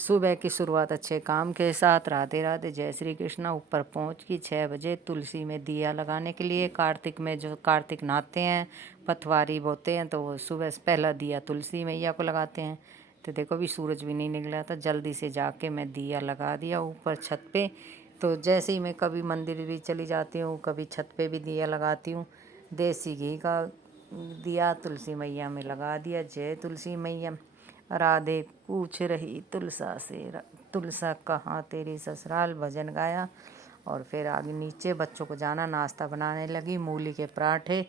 सुबह की शुरुआत अच्छे काम के साथ। राधे राधे, जय श्री कृष्णा। ऊपर पहुंच की 6 बजे तुलसी में दिया लगाने के लिए। कार्तिक में जो कार्तिक नहाते हैं, पतवारी बोते हैं, तो वो सुबह से पहला दिया तुलसी मैया को लगाते हैं। तो देखो अभी सूरज भी नहीं निकला था, जल्दी से जाके मैं दिया लगा दिया ऊपर छत पे। तो जैसे ही मैं कभी मंदिर भी चली जाती हूँ, कभी छत पे भी दिया लगाती हूँ। देसी घी का दिया तुलसी मैया में लगा दिया। जय तुलसी मैया। राधे पूछ रही तुलसा से, तुलसा कहाँ तेरी ससुराल, भजन गाया। और फिर आगे नीचे बच्चों को जाना, नाश्ता बनाने लगी। मूली के पराठे,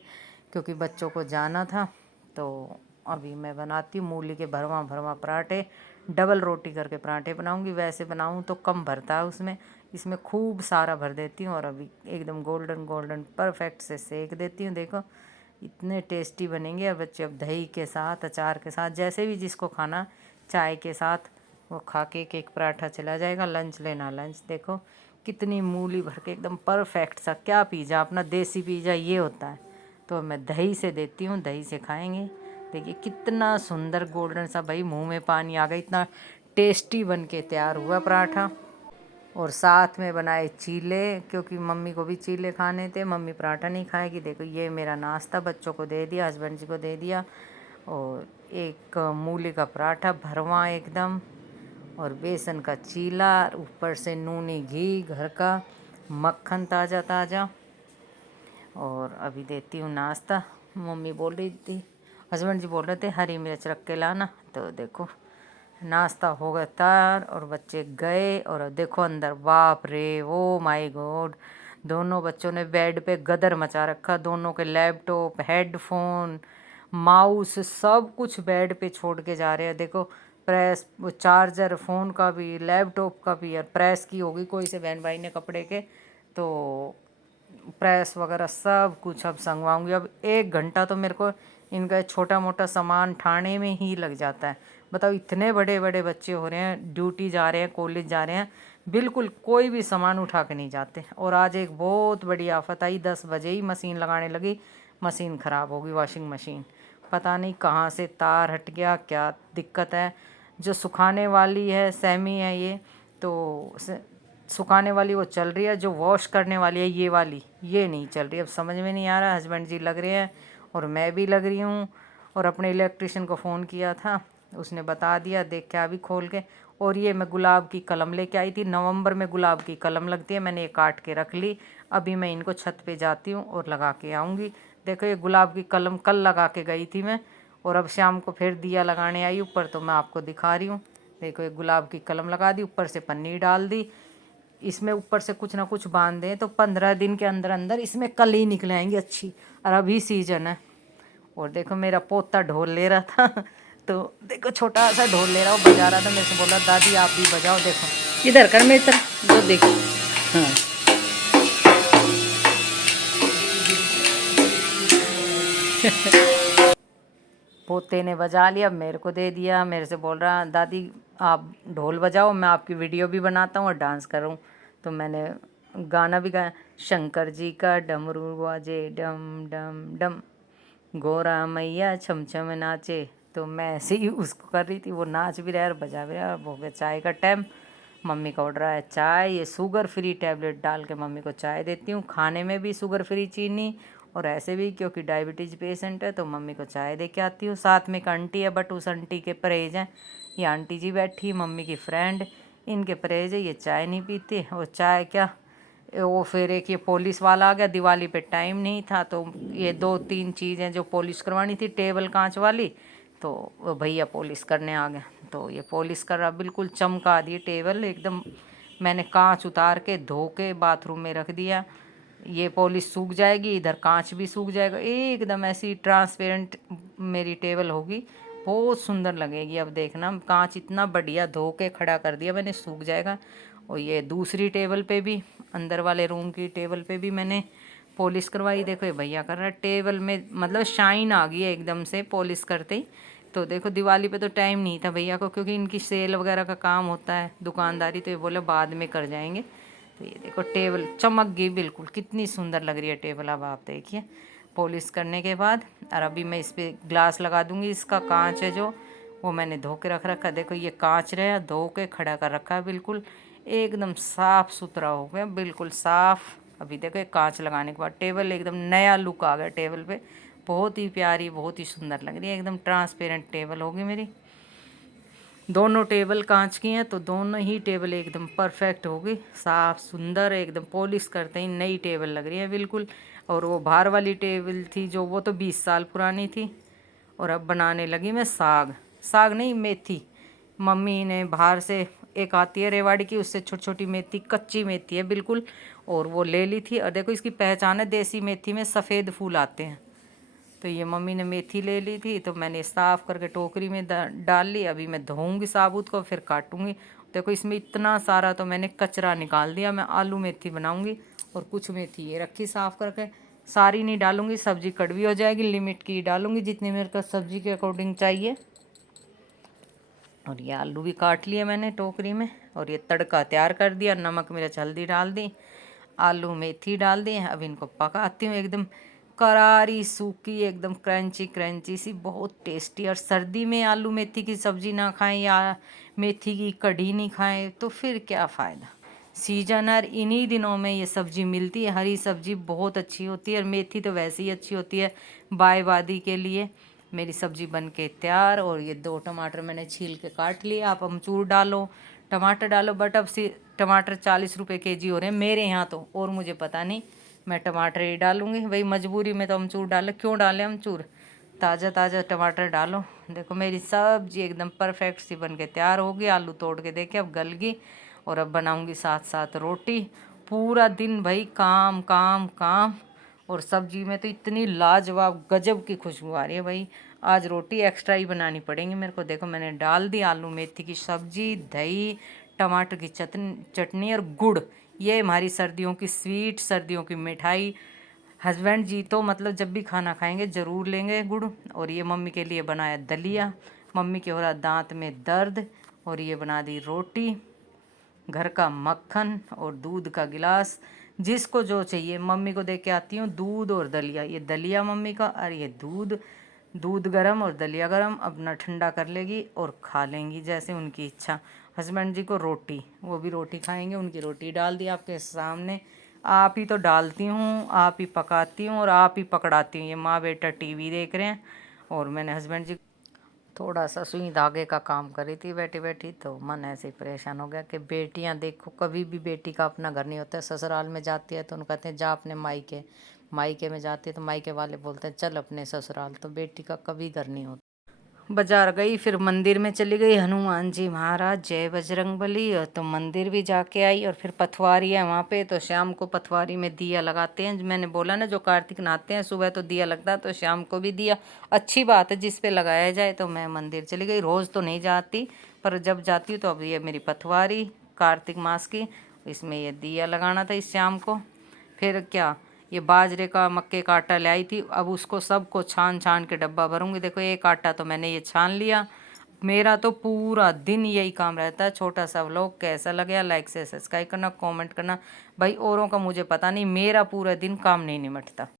क्योंकि बच्चों को जाना था। तो अभी मैं बनाती हूँ मूली के भरवा भरवा पराठे। डबल रोटी करके पराठे बनाऊंगी। वैसे बनाऊँ तो कम भरता है उसमें, इसमें खूब सारा भर देती हूँ। और अभी एकदम गोल्डन गोल्डन परफेक्ट से सेक देती हूँ। देखो इतने टेस्टी बनेंगे। और बच्चे अब दही के साथ, अचार के साथ, जैसे भी जिसको खाना, चाय के साथ वो खा के एक पराठा चला जाएगा। लंच लेना लंच। देखो कितनी मूली भर के एकदम परफेक्ट सा, क्या पिज़्ज़ा, अपना देसी पिज़्ज़ा ये होता है। तो मैं दही से देती हूँ, दही से खाएंगे। देखिए कितना सुंदर गोल्डन सा, भाई मुंह में पानी आ गया, इतना टेस्टी बन के तैयार हुआ पराठा। और साथ में बनाए चीले, क्योंकि मम्मी को भी चीले खाने थे, मम्मी पराठा नहीं खाएगी। देखो ये मेरा नाश्ता बच्चों को दे दिया, हस्बैंड जी को दे दिया। और एक मूली का पराठा भरवा एकदम, और बेसन का चीला, ऊपर से नूनी घी, घर का मक्खन ताज़ा ताज़ा। और अभी देती हूँ नाश्ता। मम्मी बोल रही थी, हस्बैंड जी बोल रहे थे हरी मिर्च रख के लाना। तो देखो नाश्ता हो गया तैयार और बच्चे गए। और देखो अंदर, बाप रे, ओ माय गॉड, दोनों बच्चों ने बेड पे गदर मचा रखा। दोनों के लैपटॉप, हेडफोन, माउस, सब कुछ बेड पे छोड़ के जा रहे हैं। देखो प्रेस, वो चार्जर फ़ोन का भी, लैपटॉप का भी। यार प्रेस की होगी कोई से बहन भाई ने कपड़े के, तो प्रेस वगैरह सब कुछ अब संगवाऊंगी। अब 1 घंटा तो मेरे को इनका छोटा मोटा सामान ठाणे में ही लग जाता है। बताओ इतने बड़े बड़े बच्चे हो रहे हैं, ड्यूटी जा रहे हैं, कॉलेज जा रहे हैं, बिल्कुल कोई भी सामान उठा के नहीं जाते। और आज एक बहुत बड़ी आफत आई, 10 बजे ही मशीन लगाने लगी, मशीन ख़राब हो गई, वॉशिंग मशीन। पता नहीं कहाँ से तार हट गया, क्या दिक्कत है। जो सुखाने वाली है, सेमी है ये, तो सुखाने वाली वो चल रही है, जो वॉश करने वाली है ये वाली, ये नहीं चल रही। अब समझ में नहीं आ रहा। हस्बैंड जी लग रहे हैं और मैं भी लग रही हूँ। और अपने इलेक्ट्रिशियन को फ़ोन किया था, उसने बता दिया, देख के अभी खोल के। और ये मैं गुलाब की कलम लेके आई थी, नवंबर में गुलाब की कलम लगती है, मैंने ये काट के रख ली। अभी मैं इनको छत पे जाती हूँ और लगा के आऊँगी। देखो ये गुलाब की कलम कल लगा के गई थी मैं, और अब शाम को फिर दिया लगाने आई ऊपर, तो मैं आपको दिखा रही हूँ। देखो ये गुलाब की कलम लगा दी, ऊपर से पन्नी डाल दी। इसमें ऊपर से कुछ ना कुछ बांध दें तो 15 दिन के अंदर अंदर इसमें कली निकल आएंगी अच्छी। और अभी सीजन है। और देखो मेरा पोता ढोल ले रहा था तो देखो छोटा सा ढोल ले रहा, वो बजा रहा था, मेरे से बोला दादी आप भी बजाओ। देखो इधर कर मेरी तरफ, जो देखो। हाँ पोते ने बजा लिया, मेरे को दे दिया, मेरे से बोल रहा दादी आप ढोल बजाओ, मैं आपकी वीडियो भी बनाता हूँ और डांस करूँ। तो मैंने गाना भी गाया, शंकर जी का डमरू बाजे डम डम डम, गोरा मैया छम छम नाचे। तो मैं ऐसे ही उसको कर रही थी, वो नाच भी रहा है और बजा भी रहा है। हो गया चाय का टाइम, मम्मी का ऑर्डर है चाय। ये शुगर फ्री टैबलेट डाल के मम्मी को चाय देती हूँ, खाने में भी शुगर फ्री चीनी, और ऐसे भी क्योंकि डायबिटीज़ पेशेंट है तो मम्मी को चाय दे के आती हूँ। साथ में एक आंटी है, बट उस आंटी के परहेज हैं। ये आंटी जी बैठी, मम्मी की फ्रेंड, इनके परहेज है, ये चाय नहीं पीते। और चाय क्या, वो फिर एक ये पॉलिश वाला आ गया, दिवाली पे टाइम नहीं था, तो ये 2-3 चीज़ें जो पॉलिश करवानी थी, टेबल कांच वाली, तो वो भैया पॉलिश करने आ गए। तो ये पॉलिश कर रहा, बिल्कुल चमका दी टेबल एकदम। मैंने कांच उतार के धो के बाथरूम में रख दिया। ये पॉलिश सूख जाएगी, इधर कांच भी सूख जाएगा, एकदम ऐसी ट्रांसपेरेंट मेरी टेबल होगी, बहुत सुंदर लगेगी। अब देखना, कांच इतना बढ़िया धो के खड़ा कर दिया मैंने, सूख जाएगा। और ये दूसरी टेबल पे भी, अंदर वाले रूम की टेबल पे भी मैंने पॉलिश करवाई। देखो ये भैया कर रहा है, टेबल में मतलब शाइन आ गई है एकदम से पॉलिश करते ही। तो देखो दिवाली पे तो टाइम नहीं था भैया को, क्योंकि इनकी सेल वगैरह का काम होता है, दुकानदारी, तो ये बोले बाद में कर जाएंगे। तो ये देखो टेबल चमक गई बिल्कुल, कितनी सुंदर लग रही है टेबल। अब आप देखिए पॉलिश करने के बाद। और अभी मैं इस पर ग्लास लगा दूंगी, इसका कांच है जो, वो मैंने धो के रख रखा। देखो ये कांच रहा, धो के खड़ा कर रखा है, बिल्कुल एकदम साफ़ सुथरा हो गया, बिल्कुल साफ़। अभी देखो ये कांच लगाने के बाद टेबल एकदम नया लुक आ गया टेबल पे, बहुत ही प्यारी, बहुत ही सुंदर लग रही है, एकदम ट्रांसपेरेंट टेबल होगी मेरी। दोनों टेबल कांच की हैं तो दोनों ही टेबल एकदम परफेक्ट होगी, साफ़ सुंदर, एकदम पॉलिश करते ही नई टेबल लग रही है बिल्कुल। और वो बाहर वाली टेबल थी जो, वो तो 20 साल पुरानी थी। और अब बनाने लगी मैं साग, साग नहीं मेथी। मम्मी ने बाहर से एक आती है रेवाड़ी की, उससे छोटी छोटी मेथी, कच्ची मेथी है बिल्कुल, और वो ले ली थी। और देखो इसकी पहचान है, देसी मेथी में सफ़ेद फूल आते हैं। तो ये मम्मी ने मेथी ले ली थी, तो मैंने साफ़ करके टोकरी में डाल ली। अभी मैं धोऊंगी साबुत को, फिर काटूंगी। देखो इसमें इतना सारा तो मैंने कचरा निकाल दिया। मैं आलू मेथी बनाऊंगी, और कुछ मेथी ये रखी साफ़ करके। सारी नहीं डालूंगी, सब्ज़ी कड़वी हो जाएगी, लिमिट की डालूंगी जितनी मेरे को सब्ज़ी के अकॉर्डिंग चाहिए। और ये आलू भी काट लिए मैंने टोकरी में, और ये तड़का तैयार कर दिया, नमक मिर्च हल्दी डाल दी, आलू मेथी डाल दिए। अब इनको पकाती हूँ, एकदम करारी सूखी, एकदम क्रंची क्रंची सी, बहुत टेस्टी। और सर्दी में आलू मेथी की सब्ज़ी ना खाएं या मेथी की कढ़ी नहीं खाएं तो फिर क्या फ़ायदा। सीजनर इन्हीं दिनों में ये सब्ज़ी मिलती है, हरी सब्ज़ी बहुत अच्छी होती है, और मेथी तो वैसे ही अच्छी होती है बाय वादी के लिए। मेरी सब्ज़ी बन के तैयार। और ये 2 टमाटर मैंने छील के काट लिए। आप अमचूर डालो, टमाटर डालो, बट अब से टमाटर 40 रुपये केजी हो रहे हैं मेरे यहाँ तो, और मुझे पता नहीं, मैं टमाटर ही डालूँगी भाई, मजबूरी में तो अमचूर डाले, क्यों डालें अमचूर, ताज़ा ताज़ा टमाटर डालो। देखो मेरी सब्जी एकदम परफेक्ट सी बन के तैयार होगी। आलू तोड़ के देखे, अब गल गई। और अब बनाऊँगी साथ साथ रोटी। पूरा दिन भाई काम काम काम, और सब्जी में तो इतनी लाजवाब गजब की खुशबू आ रही है भाई। आज रोटी एक्स्ट्रा ही बनानी पड़ेंगी मेरे को। देखो मैंने डाल दी आलू मेथी की सब्जी, दही, टमाटर की चटनी और गुड़। ये हमारी सर्दियों की स्वीट, सर्दियों की मिठाई। हस्बैंड जी तो मतलब जब भी खाना खाएंगे ज़रूर लेंगे गुड़। और ये मम्मी के लिए बनाया दलिया, मम्मी के हो रहा दांत में दर्द। और ये बना दी रोटी, घर का मक्खन और दूध का गिलास, जिसको जो चाहिए। मम्मी को दे के आती हूँ दूध और दलिया, ये दलिया मम्मी का, और ये दूध, दूध गरम और दलिया गरम, अपना ठंडा कर लेगी और खा लेंगी जैसे उनकी इच्छा। हस्बैंड जी को रोटी, वो भी रोटी खाएंगे, उनकी रोटी डाल दी आपके सामने। आप ही तो डालती हूँ, आप ही पकाती हूँ और आप ही पकड़ाती हूँ। ये माँ बेटा टीवी देख रहे हैं, और मैंने हस्बैंड जी थोड़ा सा सुई धागे का काम करी थी बैठी बैठी, तो मन ऐसे ही परेशान हो गया कि बेटियां देखो, कभी भी बेटी का अपना घर नहीं होता है। ससुराल में जाती है तो उनको कहते हैं जा अपने मायके, मायके में जाती है तो मायके वाले बोलते हैं चल अपने ससुराल। तो बेटी का कभी घर नहीं होता। बाजार गई, फिर मंदिर में चली गई, हनुमान जी महाराज जय बजरंगबली। और तो मंदिर भी जाके आई, और फिर पथवारी है वहाँ पे, तो शाम को पथवारी में दिया लगाते हैं। मैंने बोला ना जो कार्तिक नहाते हैं सुबह तो दिया लगता है, तो शाम को भी दिया अच्छी बात है जिस पे लगाया जाए। तो मैं मंदिर चली गई, रोज़ तो नहीं जाती पर जब जाती हूँ तो अब ये मेरी पथवारी कार्तिक मास की, इसमें ये दिया लगाना था इस शाम को। फिर क्या, ये बाजरे का मक्के का आटा ले आई थी, अब उसको सबको छान छान के डब्बा भरूंगी। देखो एक आटा तो मैंने ये छान लिया। मेरा तो पूरा दिन यही काम रहता है। छोटा सा व्लॉग कैसा लगे, लाइक से सब्सक्राइब करना, कमेंट करना भाई। औरों का मुझे पता नहीं, मेरा पूरा दिन काम नहीं निमटता।